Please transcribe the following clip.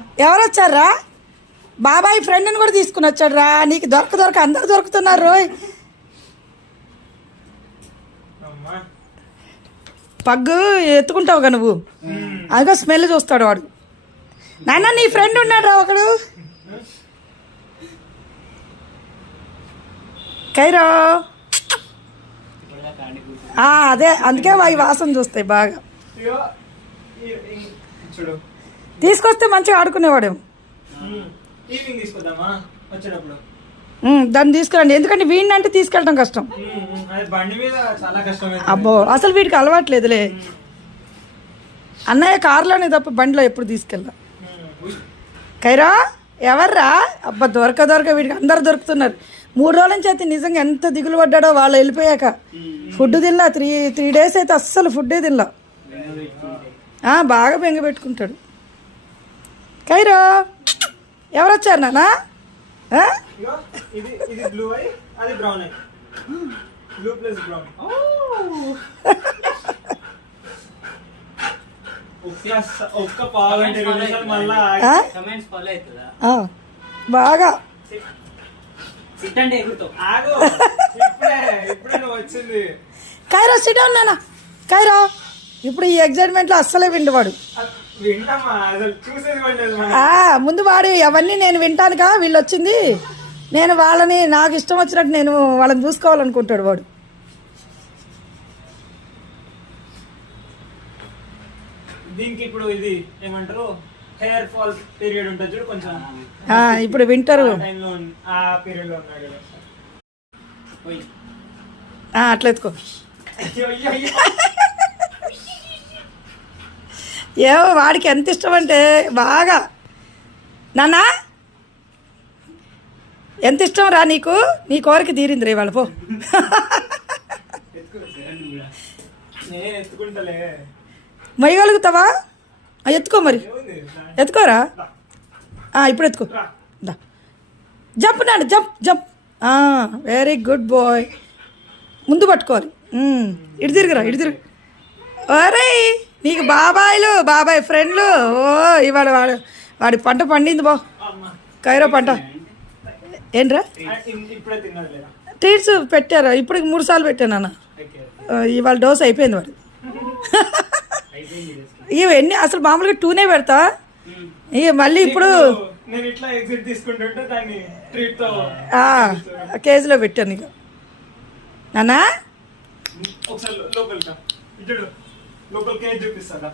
ఎవరు వచ్చారా? బాబాయ్ ఫ్రెండ్ని కూడా తీసుకుని వచ్చాడు రా. నీకు దొరక అందరు దొరుకుతున్నారు రోయ్. పగ్గు ఎత్తుకుంటావుగా నువ్వు, అదిగో స్మెల్ చూస్తాడు వాడు. నాన్న నీ ఫ్రెండ్ ఉన్నాడు రా ఒకడు. కైరో అదే, అందుకే వాయి వాసన చూస్తాయి బాగా. తీసుకొస్తే మంచిగా ఆడుకునేవాడేమో. దాన్ని తీసుకురండి, ఎందుకంటే వీడిని అంటే తీసుకెళ్ళడం కష్టం. అబ్బో అసలు వీడికి అలవాట్లేదులే. అన్నయ్య కారులోనే తప్ప బండిలో ఎప్పుడు తీసుకెళ్ళా. కైరా ఎవర్రా? అబ్బా దొరక వీడికి అందరు దొరుకుతున్నారు. 3 రోజుల నుంచి అయితే నిజంగా ఎంత దిగులు పడ్డాడో వాళ్ళు వెళ్ళిపోయాక. ఫుడ్ తినలా, త్రీ డేస్ అయితే అస్సలు ఫుడ్డే తినలా. బాగా బెంగ పెట్టుకుంటాడు. కైరా ఎవరు వచ్చారు నాన్న? బాగా కైరా సిట్ డౌన్ నాన్న. కైరా ఇప్పుడు ఈ ఎగ్జైట్మెంట్లో అస్సలే విండవాడు. ముందు వాడు అవన్నీ నేను వింటానుగా, వీళ్ళు వచ్చింది నేను వాళ్ళని నాకు ఇష్టం వచ్చినట్టు నేను వాళ్ళని చూసుకోవాలనుకుంటాడు వాడు. దీనికి ఇప్పుడు ఇది ఏమంటారు, హెయిర్ ఫాల్ పీరియడ్ ఉంటుంది చూడు కొంచెం. ఇప్పుడు వింటర్ ఆ పీరియడ్ లో ఉన్నాడు. అట్లా ఎత్తుకో. ఏవో వాడికి ఎంత ఇష్టం అంటే బాగా. నాన్న ఎంత ఇష్టం రా నీకు? నీ కోరిక తీరింది రే వాళ్ళ. పో మొయ్యగలుగుతావా? ఎత్తుకో మరి, ఎత్తుకోరా. ఇప్పుడు ఎత్తుకో. జంప్ నాన్న, జంప్. Very good bye. ముందు పట్టుకోవాలి. ఇటు తిరుగురా. అరే నీకు బాబాయ్ ఫ్రెండ్లు. ఇవాళ వాడి పంట పండింది బా. కైరో పంట ఏంట్రా? ట్రీట్స్ పెట్టారా? ఇప్పటికి 3 సార్లు పెట్టాను నాన్న. ఇవాళ డోస్ అయిపోయింది వాడు. ఇవన్నీ అసలు మామూలుగా 2నే పెడతా. ఇక మళ్ళీ ఇప్పుడు కేజీలో పెట్టాను ఇక. నానా లోకల్ కేజ్ చూపిస్తా.